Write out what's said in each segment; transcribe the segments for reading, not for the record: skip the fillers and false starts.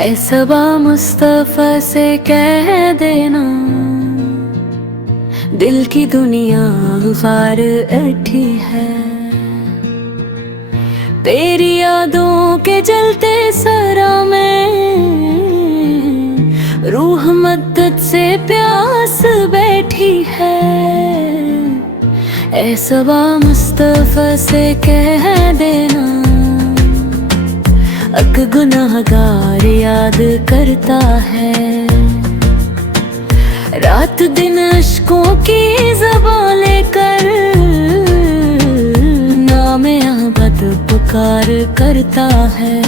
ऐ सबा मुस्तफा से कह देना, दिल की दुनिया ग़ार ऐठी है। तेरी यादों के जलते सरा में रूह मद्दत से प्यास बैठी है। ऐ सबा मुस्तफा से कह देना, अक गुनाहगार याद करता है। रात दिन अश्कों की ज़बां लेकर नामे अहमद पुकार करता है।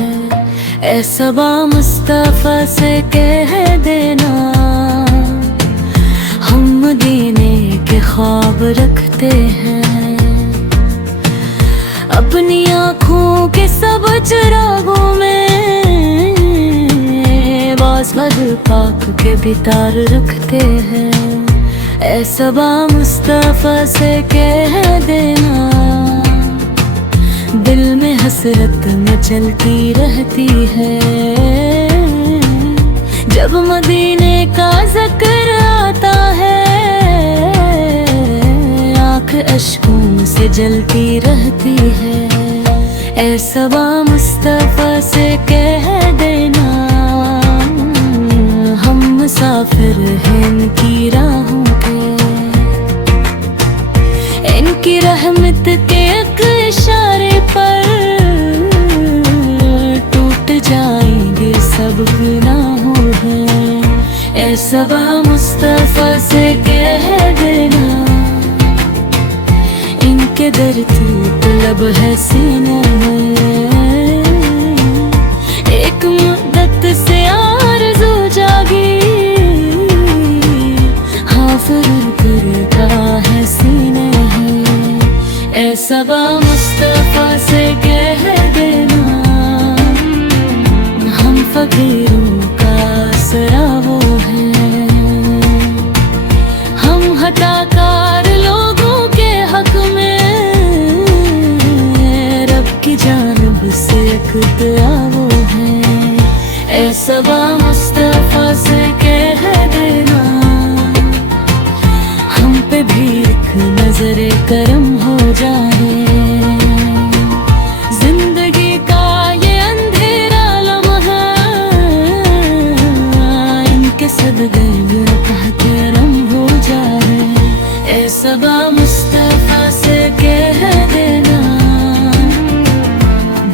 ऐ सबा मुस्तफा से कह देना, हम मदीने के ख्वाब रखते हैं। अपनी आँखों के सब चिरागों में बासमद पाक के भी तार रखते हैं। ऐ सबा मुस्तफा से कह देना, दिल में हसरत मचलती रहती है। जब मदीने का ज़िक्र आता है, आँख अश्कों से जलती रहती है। ऐ सबा मुस्तफा से कह देना, हम मुसाफिर हैं इनकी राहों पे। इनकी रहमत के एक इशारे पर टूट जाएंगे सब गुनाहों हैं। ऐ सबा मुस्तफा से कह देना, इनके दर तू लब है सीने में। एक मुद्दत से आरज़ू जागी, हाँ ज़रूर करता है सीने में। ऐ सबा मुस्तफा से कह देना, हम फ़कीरों का आसरा वो है। हम हताकार लोगों के हक में रब की जानिब से एक दुआ वो है। ऐ सबा मुस्तफा से कह देना, हम पे भी एक नजरे करम हो जाए। जिंदगी का ये अंधेरा लम्हा इनके सदक़े मेरा करम हो जाए। ऐ सबा मुस्तफा से कह देना,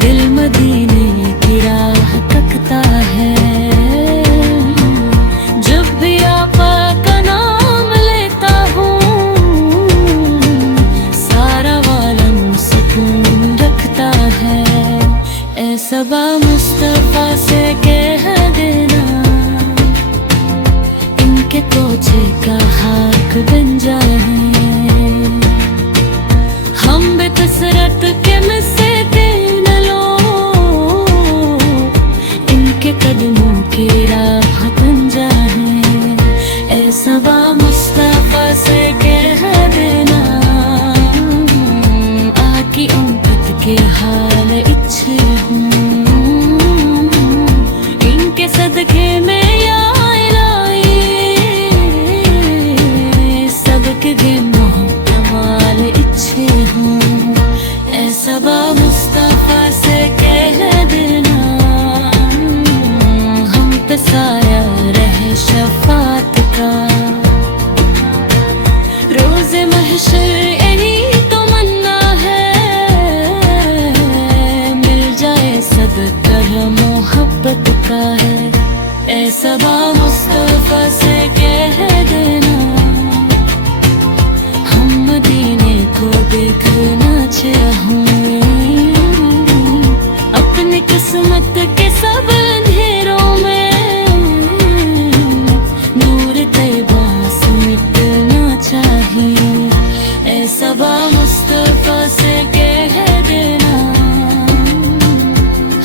दिल मदीने की राह तकता है। जब भी आपा का नाम लेता हूँ, सारा वालम सुकून रखता है। ऐ सबा मुस्तफा से कह देना, इनके कोचे का हाक बन जाए। हम बेकसरत के मिस्से दे न लो, इनके कदमों की राह बन जाए। ऐ सबा मुस्तफा से कह देना, आकी उम्मत के हाल इच्छे हूँ। इनके सदक़े में या इलाही सबके गे मोहम्मद इच्छे हूँ। ऐ सबा मुस्तफा से कह देना, हम पे साया रहे शफ़ाअत का। रोज़े महशर इन्हीं तमन्ना है, मिल जाए सदका मोहब्बत का है। ऐ सबा मुस्तफा से कह देना, हम मदीने को देखना चाहूँ। अपनी किस्मत के सब अंधेरों में नूर तैबा से मिटना चाहिए। ऐ सबा मुस्तफा से कह देना,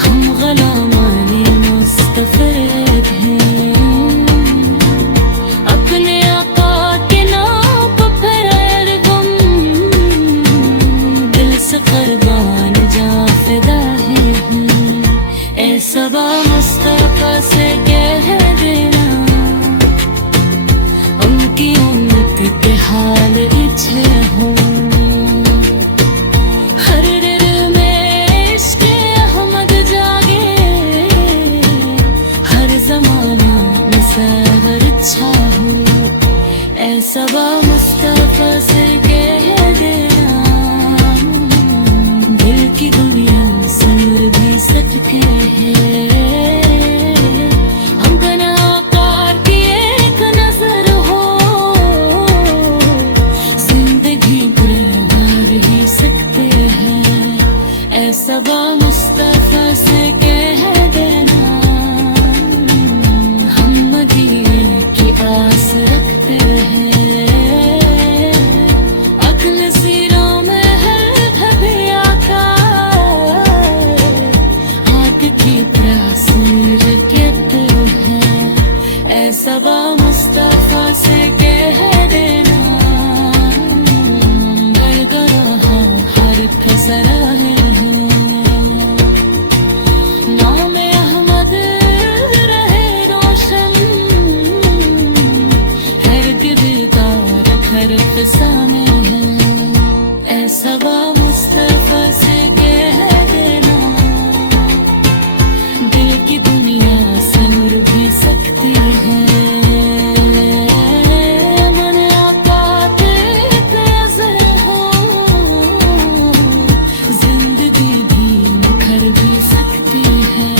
हम ग़ुलामाने मुस्तफ़र हैं। अपने आका के नाम पर गुम, दिल से कुर्बान जां फिदा है। ऐ सबा मुस्तफा से हाल इच्छे हूँ। हर दिल में इश्क़ अहमद जागे, हर ज़माना में सहर इच्छा हूँ। ऐसा बा मुस्तफ़ा से कह देना, दिल की दुनिया सुर भी सकते हैं। हम गुनाहगार की एक नजर हो, जिंदगी गुनहगार ही सकते हैं। ऐसा बा मुस्तफ़ा से कह देना, हम मदीने की आस रखते हैं। अक्ल सीरों में है कभी आता, आग की प्यास मेरे कहते हैं। ऐसा बा मुस्तफ़ा से कह देना, गड़गड़ा हर फसराने हैं। नाम अहमद रहे रोशन, हर किरदार हर फसाने हैं। ऐसा बा मुस्तफ़ा से कह देना, दिल की दुनिया से नूर भी सकती है। मन औकात अज़ल हो, जिंदगी भी निखर भी सकती है।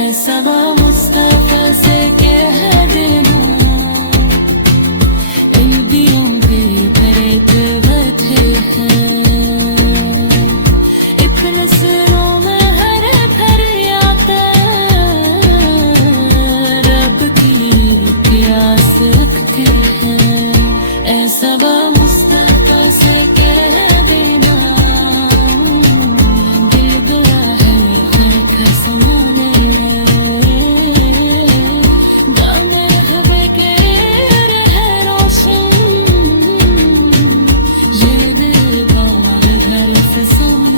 ऐसा बा मुस्तफ़ा से कह देना, इन दिलों पे फरेब बैठे हैं। एक नज़रों में हर फरियाद, रब की प्यास रखते हैं। ऐसा बा मुस्तफ़ा से कह देना, दिल गया है हर खसमाने में। गाने रहबे के रहे रोशन, ये दिल बार घर फसाने।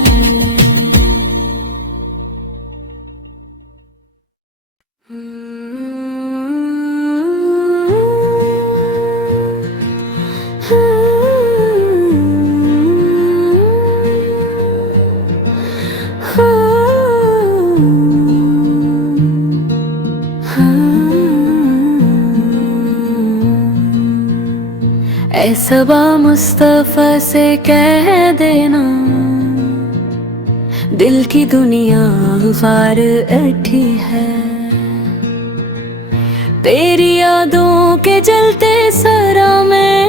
ऐसा बा मुस्तफ़ा से कह देना, दिल की दुनिया फार ऐठी है। तेरी यादों के जलते सरा में,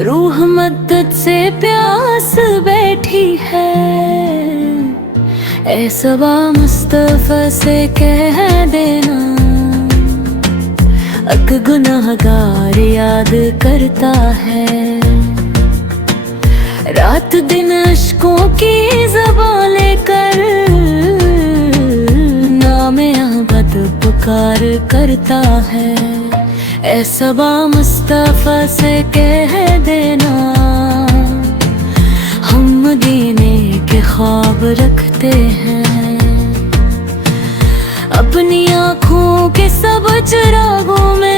रूह मद्दत से प्यास बैठी है। ऐसा बा मुस्तफ़ा से कह देना, अक गुनाहगार याद करता है। रात दिन अश्कों की ज़बां लेकर, नाम अहमद पुकार करता है। ऐसा बा मुस्तफ़ा से कह देना, हम मदीने के ख्वाब रखते हैं। अपनी आँखों के सब चिरागों में,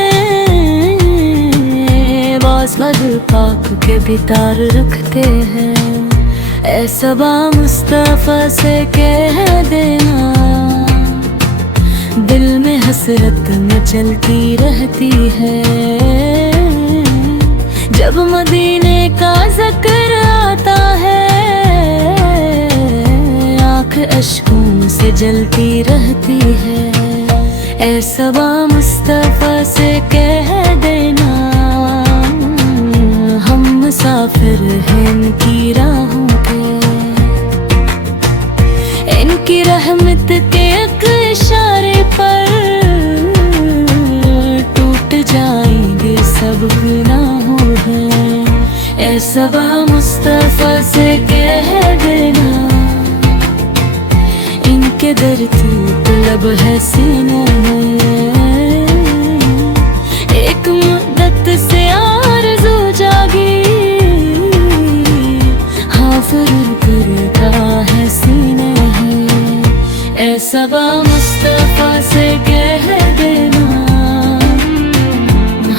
बासमद पाक के भी तार रखते हैं। ऐसा बा मुस्तफ़ा से कह देना, दिल में हसरत मचलती रहती है। जब मदीने का जिक्र आता है, आँख अश्कों से जलती रहती है। ऐसा बा मुस्तफ़ा से कह देना, हम मुसाफिर हैं इनकी राहों के। इनकी रहमत के एक इशारे पर, टूट जाएंगे सब गुनाहों में। ऐसा बा मुस्तफ़ा से कह देना, इनके दर तलब है सीने में। एक मुद्दत से आरज़ू जागी, हाफ़िर करता है सीने में। ऐसा बा मुस्तफ़ा से कह देना,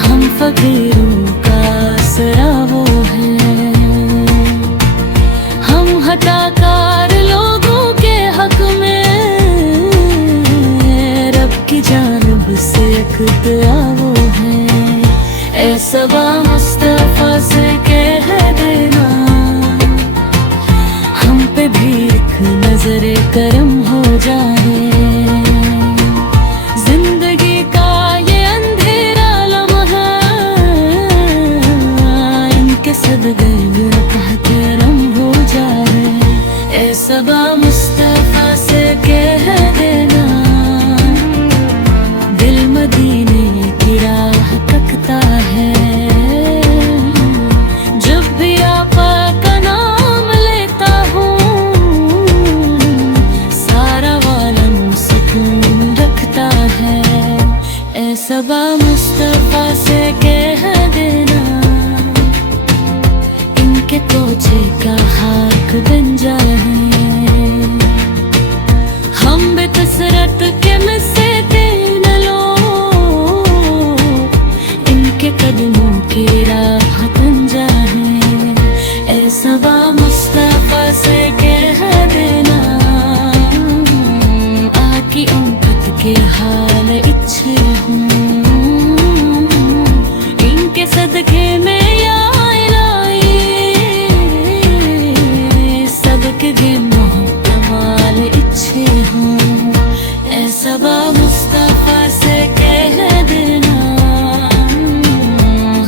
हम फ़कीरों तकतया वो है। ऐसा बा मुस्तफा से कह देना, हम पे भी एक नजरे करम हो जाए। जिंदगी का ये अंधेरा लम्हा, इनके सदक़े मेरा करम हो जाए। ऐसा बा मुस्तफा से कह देना, दिल मदीने की राह तकता है। जब भी आपा का नाम लेता हूँ, सारा वालम सुकून रखता है। ऐसा बा मुस्तफा से कह देना, इनके तोचे का हाक बन जाए। हम बेकसरत के मिसे न लो, इनके कदमों की राह बन जाए। ऐसा बा मुस्तफा से कह देना, आकी उम्मत के हाल इच्छे हूँ। इनके सदके में या इलाही, सबके गे मोहम्मद इच्छे हूँ। ऐसा बा मुस्तफा से कह देना,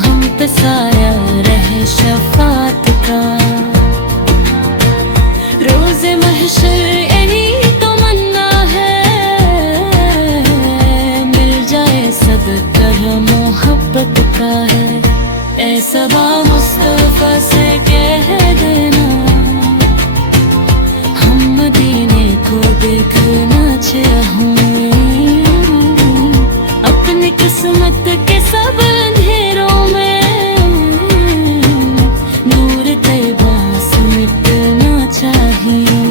हम पे साया रहे शफात का। रोज़े महशर यही तमन्ना है, मिल जाए सदका मोहब्बत का है। ऐसा बा मुस्तफा से कह देना, हम मदीने को देखना चाहूँ। अपनी किस्मत के सब अंधेरों में नूर तैबा से मिटना चाहिए।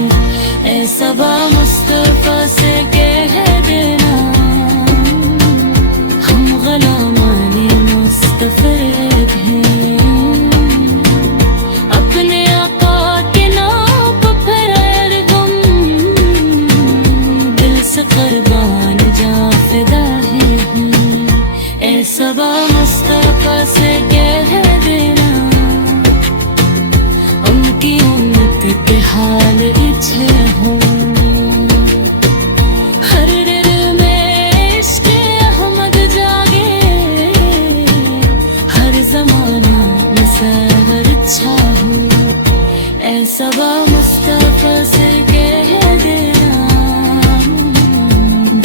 ऐसा बा मुस्तफा से कह देना, हम ग़ुलामाने मुस्तफ़ैद हैं। अपने आका के नाम पर गुम, दिल से कुर्बान जा फिदा है। ऐसा बा मुस्तफा से कह देना, उनकी उम्मत के हाल इच्छे हूँ। हर दिल में इश्क़ अहमद जागे, हर ज़माना में सहर इच्छा हूँ। ऐसा बा मुस्तफा से कह देना,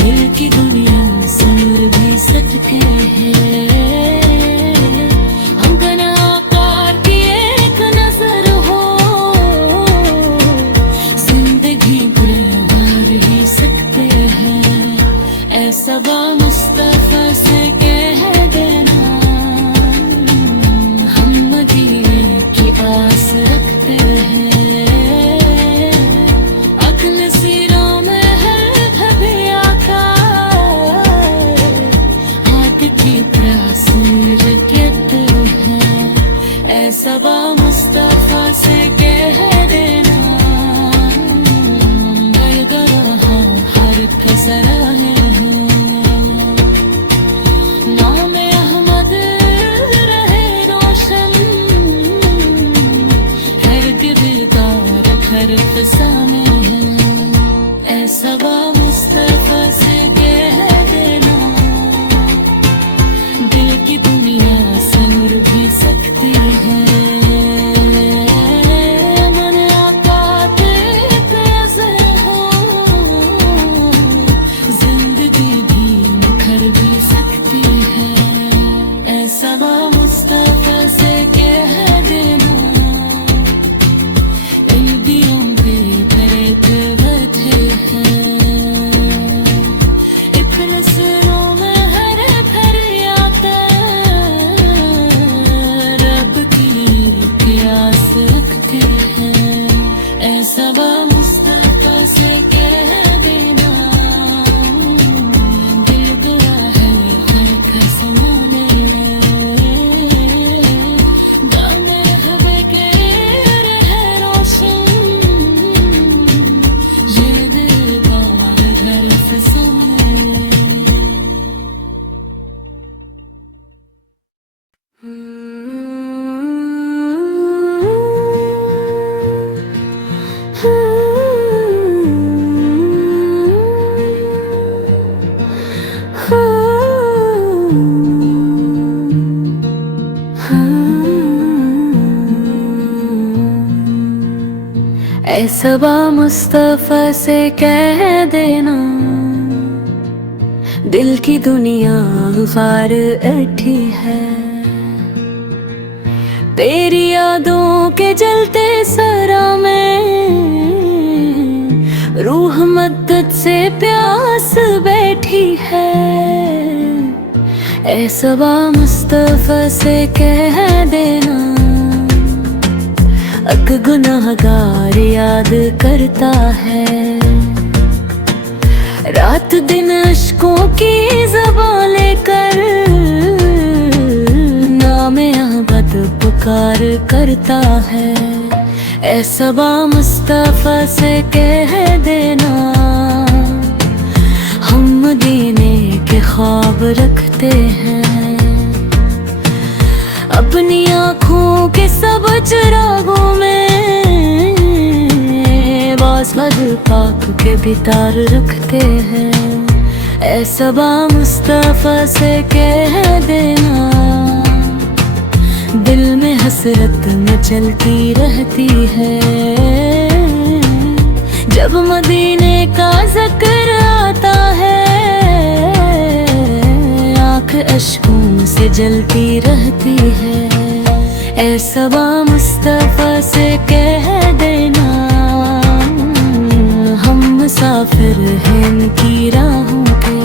दिल की दुनिया से नूर भी सटके हैं। हम गुनाहगार की एक नजर हो, जिंदगी गुनहगार ही सकते हैं। ऐसा बा मुस्तफा से कह देना, हम मदीने की आस रखते हैं। अक्ल सीरों में है कभी आका, आग की तासीर कहते हैं। ऐसा बा मुस्तफा से कह देना, गलगला हर सराहे हैं। नाम अहमद रहे रोशन, हर किरदार हर फसाने हैं। ऐसा बा मुस्तफा से कह देना, दिल की दुनिया से नूर भी सकती है। मन आका एक अज़र हो, जिंदगी भी निखर भी सकती है। ऐसा बा मुस्तफा से कह देना, इन दियों पे बैठे हैं। ऐ सबा मुस्तफा से कह देना, दिल की दुनिया ग़ार ऐठी है। तेरी यादों के जलते सरा में रूह मद्दत से प्यास बैठी है। ऐ सबा मुस्तफा से कह देना, अक गुनाहगार याद करता है। रात दिन अश्कों की ज़बान लेकर नामे अहमद पुकार करता है। ऐ सबा मुस्तफा से कह देना, हम मदीने के ख्वाब रखते हैं। अपनी आँखों के सब चिरागों में बासमद पाक के भी तार रखते हैं। ऐ सबा मुस्तफा से कह देना, दिल में हसरत मचलती रहती है। जब मदीने का ज़िक्र आता है, आँख अश्कों से जलती रहती है। ऐ सबा मुस्तफा से कह देना, हम मुसाफिर हैं इनकी राहों के।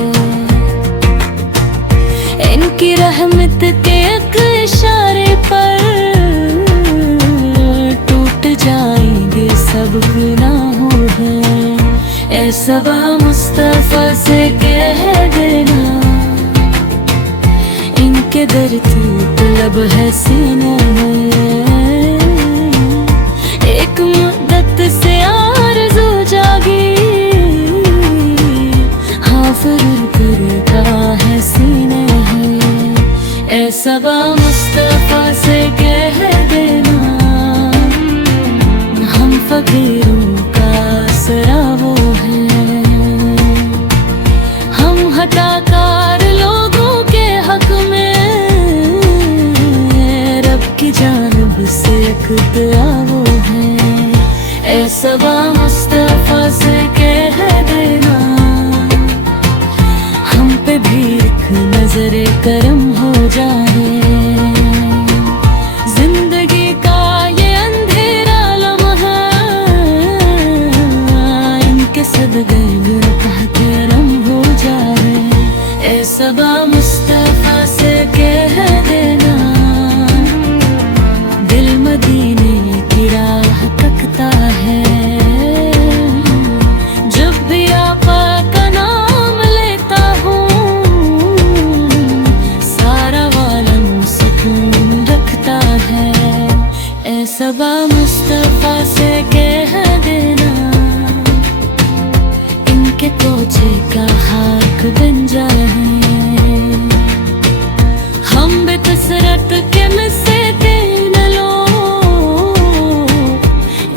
इनकी रहमत के एक इशारे पर टूट जाएंगे सब गुनाहों में। ऐ सबा मुस्तफा से कह देना, इनके दर टूट लब है सीने में। एक मुद्दत से आरज़ू जागी, हाँ फ़िर करता है सीने में। ऐ सबा मुस्तफा से कह देना, हम फ़कीरों का आसरा वो है। हम हताकार लोगों के हक में रब की जानिब से एक दुआ वो है। ऐ सबा मुस्तफा से कह देना, हम पे भी एक नजरे करम हो जाए। जिंदगी का ये अंधेरा लम्हा इनके सदक़े मेरा करम हो जाए। ऐ सबा मुस्तफा से कह देना, दिल मदीने की राह तकता है। जब भी आका का नाम लेता हूँ, सारा वालम सुकून रखता है। ऐ सबा मुस्तफा से कह देना, इनके पोछे का हाक बन जाए। हम बेकसरत के मिस्से न लो,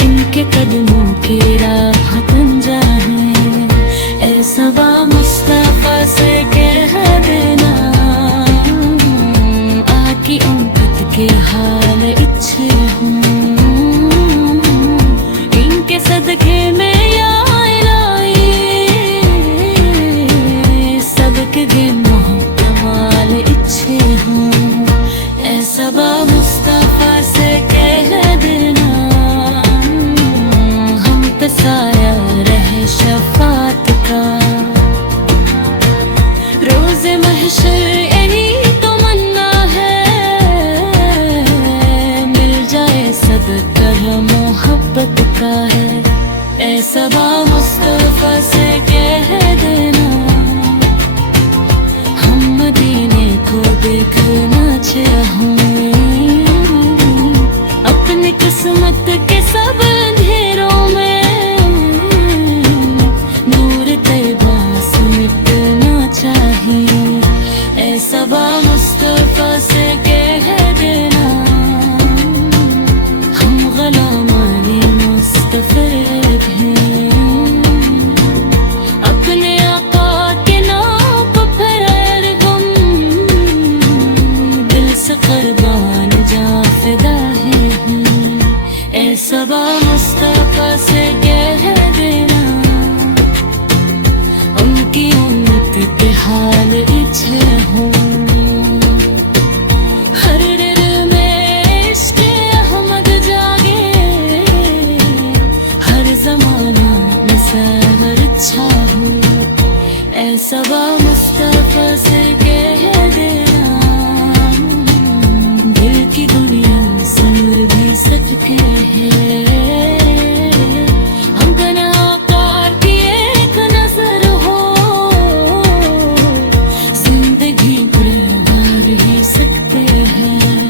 इनके कदमों की राह बन जाए। ऐ सबा मुस्तफा से कह देना, आकी उम्मत के हाल इच्छे हूँ। इनके सदक़े में या इलाही, सबके दिन कमाल इच्छे हूँ। ऐ सबा मुस्तफा से कह देना, हम पे साया रहे शफ़ाअत का। रोज़े महशर यही तमन्ना है, मिल जाए सदक़ा मोहब्बत का है। ऐ सबा मुस्तफा से कह देना, हम मदीने को देखना चाहूँ। अपनी किस्मत के सब अंधेरों में नूर तैबा से मिटना चाहिए। ऐ सबा मुस्तफा से कह देना, हम ग़ुलामाने मुस्तफ़ा सबा मुस्तफा से कह देना, दिल की दुनिया सुन भी सकते हैं। हम गुनाहगार की एक नजर हो, जिंदगी गुनहगार ही सकते हैं।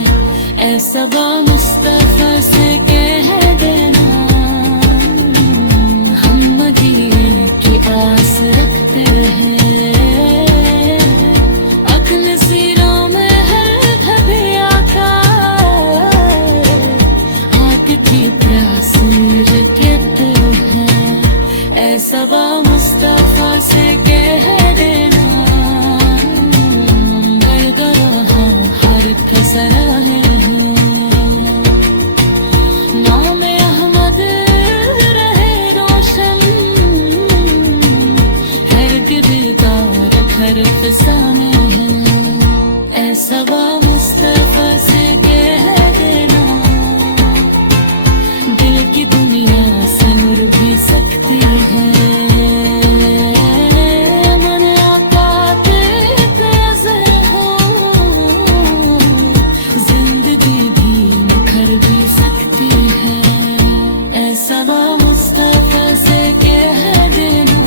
ऐ सबा मुस्तफा से कह देना, हम मदीने की आस रखते हैं। अक्ल सीरों में है कभी आता, आग की प्यास कहते हैं। ऐ सबा मुस्तफा से कह देना, गरगरा हर फसराहे फसाने हैं। ऐ सबा मुस्तफा से कह देना, दिल की दुनिया से नूर भी सकती है। मन औकात बेअज़र हो, जिंदगी भी निखर भी सकती है। ऐ सबा मुस्तफा से कह देना,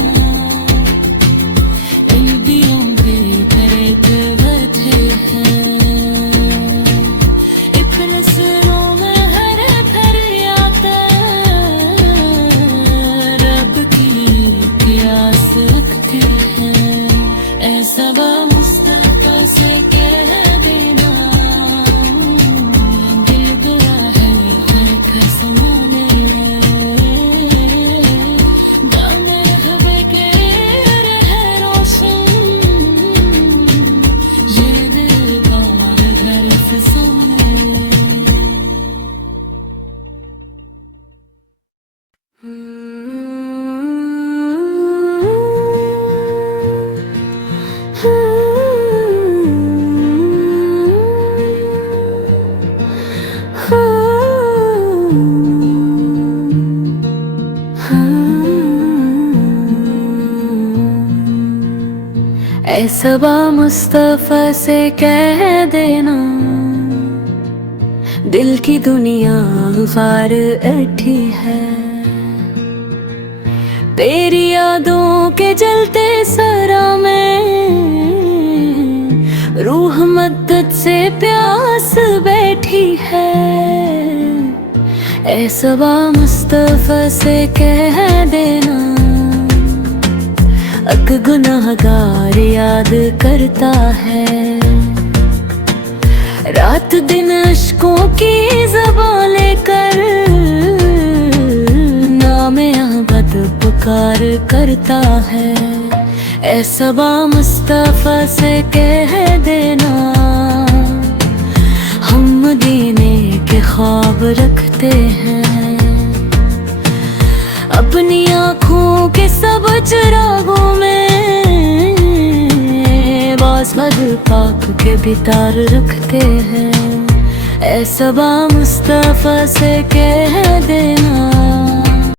सबा मुस्तफा से कह देना, दिल गया है हर खसमाने। दाने रहबे के रहे रोशन, ये दिल बार घर फसाने। ऐ सबा मुस्तफा से कह देना, दिल की दुनिया ग़ार ऐठी है। तेरी यादों के जलते सरा में रूह मद्दत से प्यास बैठी है। ऐ सबा मुस्तफा से कह देना, अक गुनाहगार याद करता है। रात दिन अश्कों की ज़बान लेकर नाम अहमद पुकार करता है। ऐ सबा मुस्तफा से कह देना, हम मदीने के ख्वाब रखते हैं। अपनी आँखों के सब चिरागों में बाज़ पाक के बितार रखते हैं। ऐ सबा मुस्तफा से कह देना,